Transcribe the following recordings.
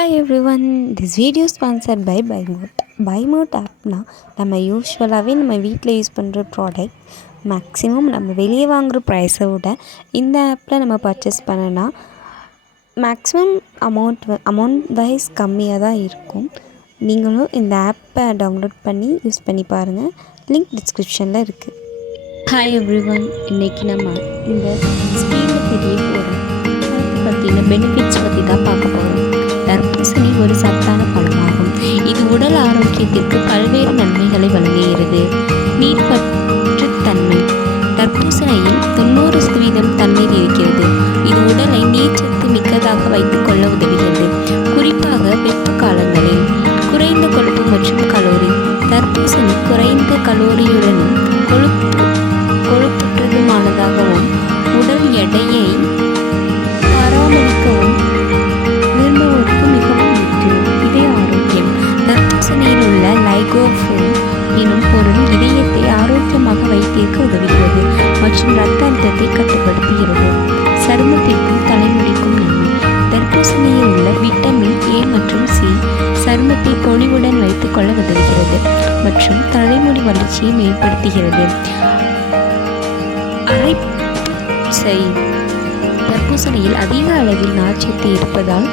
Hi everyone, this video is sponsored by Buymote. Buymote Apna நம்ம யூஸ்வலாகவே நம்ம வீட்டில் யூஸ் பண்ணுற ப்ராடக்ட் மேக்ஸிமம் நம்ம வெளியே வாங்குகிற ப்ரைஸை விட இந்த ஆப்பில் நம்ம பர்ச்சேஸ் பண்ணனா மேக்ஸிமம் அமௌண்ட் வைஸ் கம்மியாக தான் இருக்கும். நீங்களும் இந்த ஆப்பை டவுன்லோட் பண்ணி யூஸ் பண்ணி பாருங்கள். லிங்க் டிஸ்கிரிப்ஷனில் இருக்குது. ஹாய் எவ்ரிவன், இன்றைக்கி நம்ம இந்த ஸ்பீடில் தெரிய போகிறோம் பற்றின பெனிஃபிட்ஸ் பற்றி தான் பார்க்க போகிறோம். தர்பூசணி ஒரு சத்தான பழமாகும். இது உடல் ஆரோக்கியத்திற்கு பல்வேறு நன்மைகளை வழங்குகிறது. நீர்ப்பற்றுத்தன்மை. தர்பூசணியில் 90% தண்ணீர் இருக்கிறது. இது உடலை நீர்ச்சத்து மிக்கதாக வைத்துக் கொள்ள உதவுகிறது, குறிப்பாக வெப்ப காலங்களில். குறைந்த கொழுப்பு மற்றும் கலோரி. தர்பூசணி குறைந்த கலோரியுடனும் கொழுப்பற்றதுமானதாகவும் உடல் எடையை பராமரிக்கவும் விரும்புவோருக்கு மிகவும் முக்கியம். இதய ஆரோக்கியம். தர்பூசணியில் உள்ள லைகோஃபோன் எனும் பொருள் இதயத்தை ஆரோக்கியமாக வைத்திருக்க உதவுகிறது மற்றும் இரத்த அழுத்தத்தை கட்டுப்படுத்துகிறது. சருமத்திற்கும் தலைமுடிக்கும் நன்மை. தர்பூசணியில் உள்ள விட்டமின் ஏ மற்றும் சி சருமத்தை பொலிவுடன் வைத்துக் கொள்ள உதவுகிறது மற்றும் தலைமுடி வளர்ச்சியை மேம்படுத்துகிறது. அரைச்சை. தர்பூசணியில் அதிக அளவில் நார்ச்சத்து இருப்பதால்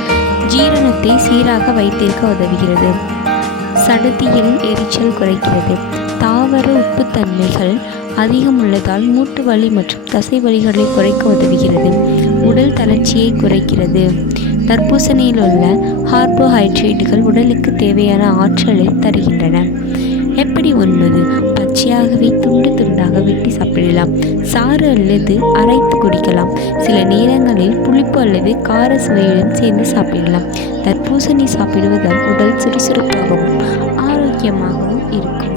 ஜீரணத்தை சீராக வைத்திருக்க உதவுகிறது. சடுதியில் எரிச்சல் குறைக்கிறது. தாவர உப்புத்தன்மைகள் அதிகம் உள்ளதால் மூட்டு வலி மற்றும் தசை வலிகளை குறைக்க உதவுகிறது. உடல் தளர்ச்சியை குறைக்கிறது. தர்பூசணியில் உள்ள கார்போஹைட்ரேட்டுகள் உடலுக்கு தேவையான ஆற்றலை தருகின்றன. எப்படி உண்பது? பச்சையாகவே துண்டு துண்டாக வெட்டி சாப்பிடலாம். சாறு அல்லது அரைத்து குடிக்கலாம். சில நேரங்களில் புளிப்பு அல்லது கார சுவையுடன் சேர்ந்து சாப்பிடலாம். தர்பூசணி சாப்பிடுவதால் உடல் சுறுசுறுப்பாகவும் ஆரோக்கியமாகவும் இருக்கும்.